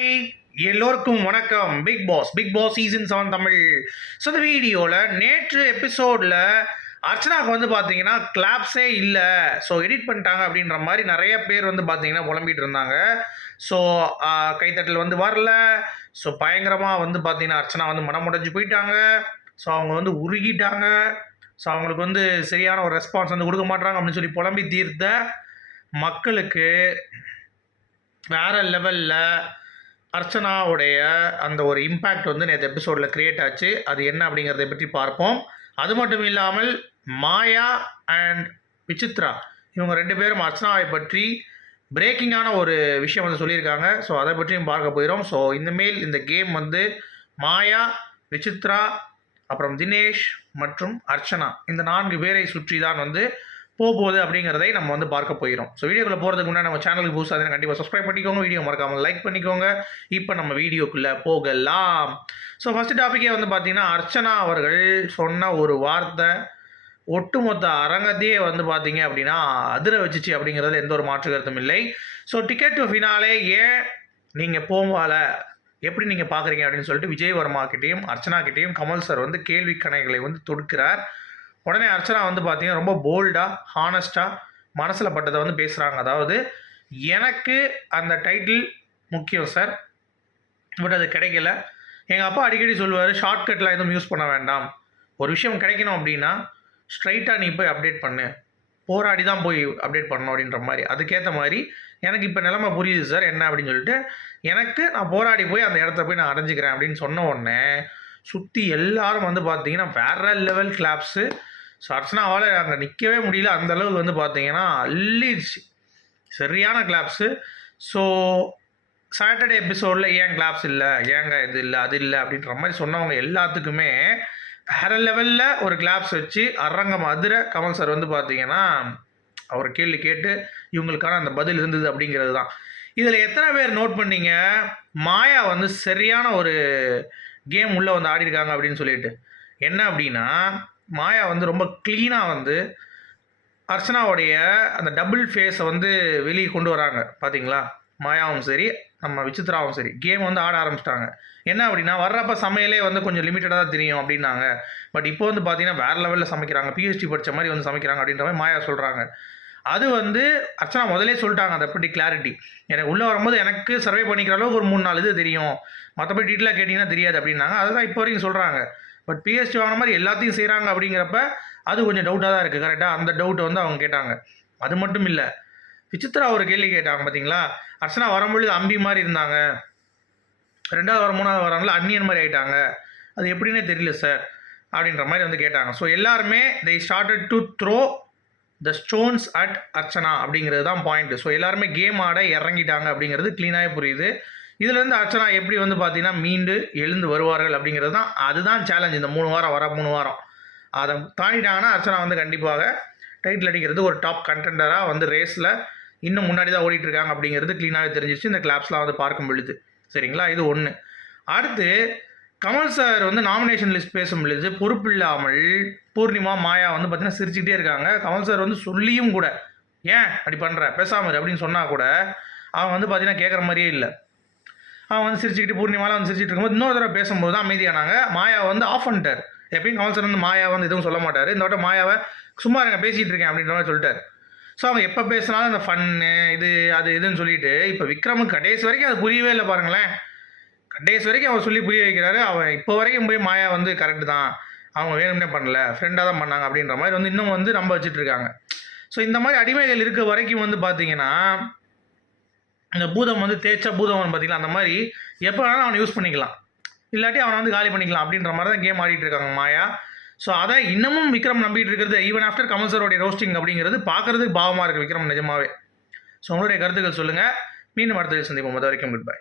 Hi, எல்லோருக்கும் வணக்கம். Bigg Boss season 7 Tamil. So இந்த வீடியோவில் நேற்று எபிசோடில் அர்ச்சனாவுக்கு வந்து பார்த்தீங்கன்னா கிளாப்ஸே இல்லை, ஸோ எடிட் பண்ணிட்டாங்க அப்படின்ற மாதிரி நிறைய பேர் வந்து பார்த்தீங்கன்னா புலம்பிகிட்டு இருந்தாங்க. ஸோ கைத்தட்டல் வந்து வரல. ஸோ பயங்கரமாக வந்து பார்த்தீங்கன்னா அர்ச்சனா வந்து மனமுடைஞ்சு போயிட்டாங்க. ஸோ அவங்க வந்து உருகிட்டாங்க. ஸோ அவங்களுக்கு வந்து சரியான ஒரு ரெஸ்பான்ஸ் வந்து கொடுக்க மாட்டாங்க அப்படின்னு சொல்லி புலம்பி தீர்த்த மக்களுக்கு வேறு லெவலில் அர்ச்சனாவுடைய அந்த ஒரு இம்பேக்ட் வந்து நேற்று எபிசோடில் க்ரியேட் ஆச்சு. அது என்ன அப்படிங்கிறத பற்றி பார்ப்போம். அது மட்டும் இல்லாமல் மாயா அண்ட் விசித்ரா இவங்க 2 பேரும் அர்ச்சனாவை பற்றி பிரேக்கிங்கான ஒரு விஷயம் வந்து சொல்லியிருக்காங்க. ஸோ அதை பற்றியும் பார்க்க போயிடும். ஸோ இந்தமேல் இந்த கேம் வந்து மாயா, விசித்ரா, அப்புறம் தினேஷ் மற்றும் அர்ச்சனா இந்த 4 பேரை சுற்றி தான் வந்து போகுது அப்படிங்கிறதை நம்ம வந்து பார்க்க போயிடும். ஸோ வீடியோக்குள்ளே போகிறதுக்கு முன்னாடி நம்ம சேனலுக்கு புதுசாக கண்டிப்பாக சப்ஸ்கிரைப் பண்ணிக்கோங்க, வீடியோ மறக்காமல் லைக் பண்ணிக்கோங்க. இப்போ நம்ம வீடியோக்குள்ளே போகலாம். ஸோ ஃபஸ்ட்டு டாப்பிக்கே வந்து பார்த்திங்கன்னா அர்ச்சனா அவர்கள் சொன்ன ஒரு வார்த்தை ஒட்டுமொத்த அரங்கத்தையே வந்து பார்த்தீங்க அப்படின்னா அதிர வச்சிச்சு அப்படிங்கிறதுல எந்த ஒரு மாற்று கருத்தும் இல்லை. ஸோ டிக்கெட் டு ஃபினாலே ஏன் நீங்கள் போவால எப்படி நீங்கள் பார்க்குறீங்க அப்படின்னு சொல்லிட்டு விஜய் வர்மாக்கிட்டேயும் அர்ச்சனாக்கிட்டேயும் கமல் சார் வந்து கேள்வி கணைகளை வந்து தொடுக்கிறார். உடனே அர்ச்சனா வந்து பார்த்தீங்கன்னா ரொம்ப போல்டாக ஹானஸ்ட்டாக மனசில் பட்டதை வந்து பேசுகிறாங்க. அதாவது எனக்கு அந்த டைட்டில் முக்கியம் சார், பட் அது கிடைக்கல. எங்கள் அப்பா அடிக்கடி சொல்லுவார், ஷார்ட்கட்லாம் எதுவும் யூஸ் பண்ண வேண்டாம், ஒரு விஷயம் கிடைக்கணும் அப்படின்னா ஸ்ட்ரைட்டாக நீ போய் அப்டேட் பண்ணு, போராடி தான் போய் அப்டேட் பண்ணணும் அப்படின்ற மாதிரி. அதுக்கேற்ற மாதிரி எனக்கு இப்போ நிலைமை புரியுது சார் என்ன அப்படின்னு சொல்லிட்டு எனக்கு நான் போராடி போய் அந்த இடத்த போய் நான் அடைஞ்சிக்கிறேன் அப்படின்னு சொன்ன உடனே சுற்றி எல்லாரும் வந்து பார்த்தீங்கன்னா வேற லெவல் கிளாப்ஸு. ஸோ அர்ச்சனாவால் அங்கே நிற்கவே முடியல, அந்தளவுக்கு வந்து பார்த்தீங்கன்னா அள்ளிடுச்சு, சரியான கிளாப்ஸு. ஸோ சாட்டர்டே எபிசோடில் ஏன் கிளாப்ஸ் இல்லை, ஏங்க இது இல்லை அது இல்லை அப்படின்ற மாதிரி சொன்னவங்க எல்லாத்துக்குமே வேற லெவலில் ஒரு கிளாப்ஸ் வச்சு அரங்கம் அதிர கமல் சார் வந்து பார்த்தீங்கன்னா அவர் கேள்வி கேட்டு இவங்களுக்கான அந்த பதில் இருந்தது அப்படிங்கிறது தான். இதில் எத்தனை பேர் நோட் பண்ணீங்க மாயா வந்து சரியான ஒரு கேம் உள்ளே வந்து ஆடிருக்காங்க அப்படின்னு சொல்லிட்டு. என்ன அப்படின்னா மாயா வந்து ரொம்ப க்ளீனாக வந்து அர்ச்சனாவுடைய அந்த டபுள் ஃபேஸை வந்து வெளியே கொண்டு வராங்க. பார்த்தீங்களா, மாயாவும் சரி நம்ம விசித்ராவும் சரி கேம் வந்து ஆட ஆரம்பிச்சிட்டாங்க. என்ன அப்படின்னா வர்றப்ப சமையலே வந்து கொஞ்சம் லிமிட்டடாக தான் தெரியும் அப்படின்னாங்க. பட் இப்போ வந்து பார்த்தீங்கன்னா வேறு லெவலில் சமைக்கிறாங்க, பிஹெச்டி படித்த மாதிரி வந்து சமைக்கிறாங்க அப்படின்ற மாதிரி மாயா சொல்கிறாங்க. அது வந்து அர்ச்சனா முதலே சொல்லிட்டாங்க அதை பற்றி கிளாரிட்டி. எனக்கு உள்ளே வரும்போது எனக்கு சர்வே பண்ணிக்கிற அளவுக்கு ஒரு 3-4 இது தெரியும், மற்றபடி டீட்டெயிலாக கேட்டிங்கன்னா தெரியாது அப்படின்னாங்க. அதுதான் இப்போ வரைக்கும் சொல்கிறாங்க. பட் பிஹெச்டி வாங்கின மாதிரி எல்லாத்தையும் செய்கிறாங்க அப்படிங்கிறப்ப அது கொஞ்சம் டவுட்டாக தான் இருக்குது. கரெக்டாக அந்த டவுட்டை வந்து அவங்க கேட்டாங்க. அது மட்டும் இல்லை, விசித்ரா ஒரு கேள்வி கேட்டாங்க பார்த்தீங்களா, அர்ச்சனா வரும்பொழுது அம்பி மாதிரி இருந்தாங்க, 2வது வாரம் 3வது வாரம்ல அன்னியன் மாதிரி ஆகிட்டாங்க, அது எப்படின்னே தெரியல சார் அப்படின்ற மாதிரி வந்து கேட்டாங்க. ஸோ எல்லாருமே they started to throw the stones at Archana அப்படிங்கிறது தான் பாயிண்ட். ஸோ எல்லாருமே கேம் ஆட இறங்கிட்டாங்க அப்படிங்கிறது க்ளீனாகவே புரியுது. இதுலேருந்து அர்ச்சனா எப்படி வந்து பார்த்தீங்கன்னா மீண்டு எழுந்து வருவார்கள் அப்படிங்கிறது தான், அதுதான் சேலஞ்ச். இந்த 3 வாரம் அதை தாண்டிட்டாங்கன்னா அர்ச்சனா வந்து கண்டிப்பாக டைட்டில் அடிக்கிறது ஒரு டாப் கண்டெண்டராக வந்து ரேஸில் இன்னும் முன்னாடி தான் ஓடிட்டுருக்காங்க அப்படிங்கிறது க்ளீனாகவே தெரிஞ்சிச்சு இந்த கிளாப்ஸ்லாம் வந்து பார்க்கும் பொழுது. சரிங்களா, இது ஒன்று. அடுத்து கமல் சார் வந்து நாமினேஷன் லிஸ்ட் பேசும் பொழுது பொறுப்பு இல்லாமல் பூர்ணிமா மாயா வந்து பார்த்தீங்கன்னா சிரிச்சுக்கிட்டே இருக்காங்க. கமல் சார் வந்து சொல்லியும் கூட ஏன் அப்படி பண்ணுற பேசாமல் அப்படின்னு சொன்னால் கூட அவங்க வந்து பார்த்தீங்கன்னா கேட்குற மாதிரியே இல்லை. அவன் வந்து சிரிச்சுக்கிட்டு பூர்ணிமாலாம் வந்து சிரிச்சிட்டு இருக்கும்போது இன்னொரு தடவை பேசும்போது தான் அமைதியானாங்க. மாயாவை வந்து ஆஃப் பண்ணிட்டார். எப்பயும் கமல் சார் வந்து மாயா வந்து எதுவும் சொல்ல மாட்டார். இந்த வட்டம் மாயாவை சும்மா இருங்க பேசிகிட்டு இருக்கேன் அப்படின்ற மாதிரி சொல்லிட்டார். ஸோ அவங்க எப்போ பேசினாலும் அந்த ஃபன்னு இது அது இதுன்னு சொல்லிட்டு இப்போ விக்ரமுக்கு கடைசி வரைக்கும் அது புரியவே இல்லை பாருங்களேன். கடைசி வரைக்கும் அவர் சொல்லி புரிய வைக்கிறாரு. அவன் இப்போ வரைக்கும் போய் மாயா வந்து கரெக்டு தான், அவங்க வேணும்னே பண்ணல, ஃப்ரெண்டாக தான் பண்ணாங்க அப்படின்ற மாதிரி வந்து இன்னும் வந்து நம்ப வச்சுட்டு இருக்காங்க. ஸோ இந்த மாதிரி அடிமைகள் இருக்க வரைக்கும் வந்து பார்த்தீங்கன்னா இந்த பூதம் வந்து தேய்ச்சா பூதம் பார்த்தீங்களா, அந்த மாதிரி எப்போ வேணாலும் அவனை யூஸ் பண்ணிக்கலாம், இல்லாட்டி அவனை வந்து காலி பண்ணிக்கலாம் அப்படின்ற மாதிரி தான் கேம் ஆடிட்டு இருக்காங்க மாயா. ஸோ அதை இன்னமும் விக்ரம் நம்பிட்டு இருக்கிறது ஈவன் ஆஃப்டர் கமல் சாரோடைய ரோஸ்டிங் அப்படிங்கிறது பார்க்குறதுக்கு பாவமாக இருக்குது விக்ரம் நிஜமாவே. ஸோ உங்களுடைய கருத்துக்கள் சொல்லுங்கள். மீண்டும் அடுத்த சந்திப்போம். அது வரைக்கும் குட் பை.